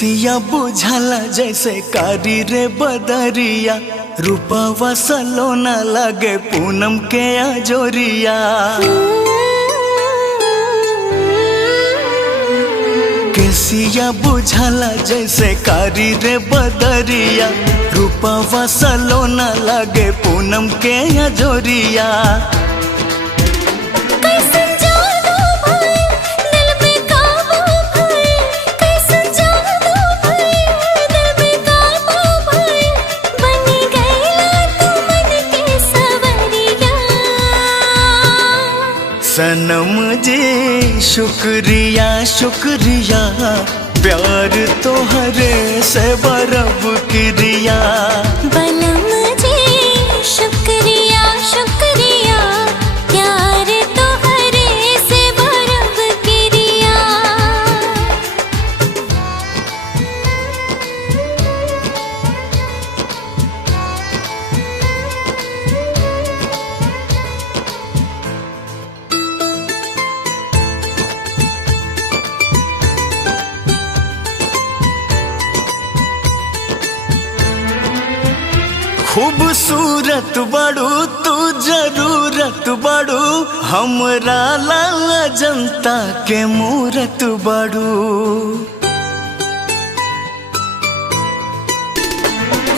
केसिया बुझाला जैसे कारी रे बदरिया, रूपवा सलोना लगे पूनम के अजोरिया। केसिया बुझाला जैसे कारी रे बदरिया, रूपवा सलोना लगे पूनम के अजोरिया। सनम जी शुक्रिया शुक्रिया, प्यार तोहरे से बरब किरिया। बलम जी शुक्रिया शुक्रिया, प्यार तोहरे से बरब किरिया। खूबसूरत बड़ू तू जरूरत बड़ू, हमरा लाला जनता के मूरत बड़ू।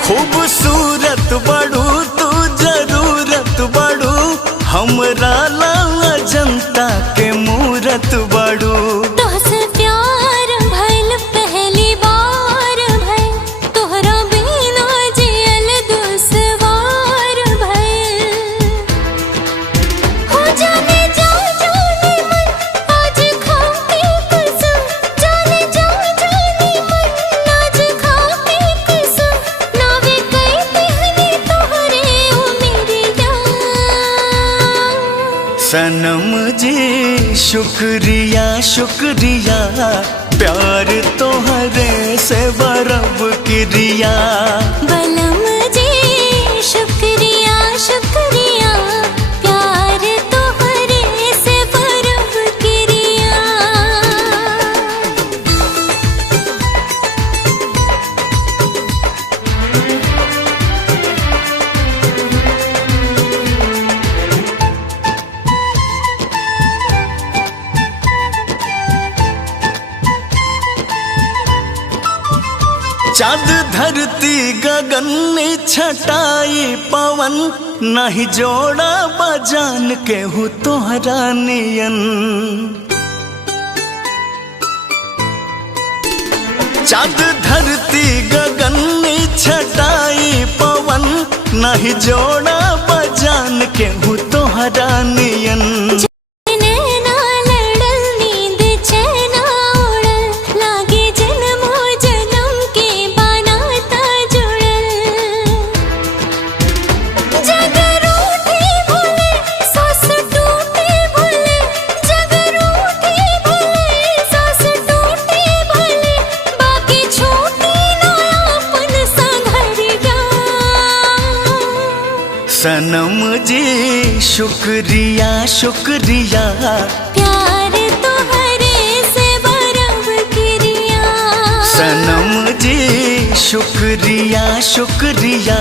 खूबसूरत बड़ू तू जरूरत बड़ू, हमरा लाला जनता के मूरत बड़ू। तोहसे प्यार भइल पहली बार भइल, तोहरा बिना जियल दुश्वार भइल। हो जाने जा जाने मन आज खाके कसम, जाने जा जाने मन आज खाके कसम, नावे कई दिहनी तोहरे ओ मेरी जान। सनम जी शुक्रिया शुक्रिया, प्यार तोहरे से बरब किरिया। बलम जी शुक्रिया शुक्रिया, प्यार तोहरे से बरब किरिया। चाँद धरती गगन छटाई पवन, नहीं जोड़ा बजान के हूँ तोहरा नियन। चाँद धरती गगन छटाई पवन, नहीं जोड़ा बजान के हूँ तोहरा नियन। नैना लड़ल नींद चैना उड़ल, लागे जन्मो जन्म के बनाता जुड़ल। जग रूठे भूले सांस टूटे भूले, जग रूठे भूले सांस टूटे भूले, बाकी छूटी ना अपन संघरिया। सनम जी शुक्रिया शुक्रिया, प्यार तोहरे से बरब किरिया। सनम जी शुक्रिया शुक्रिया।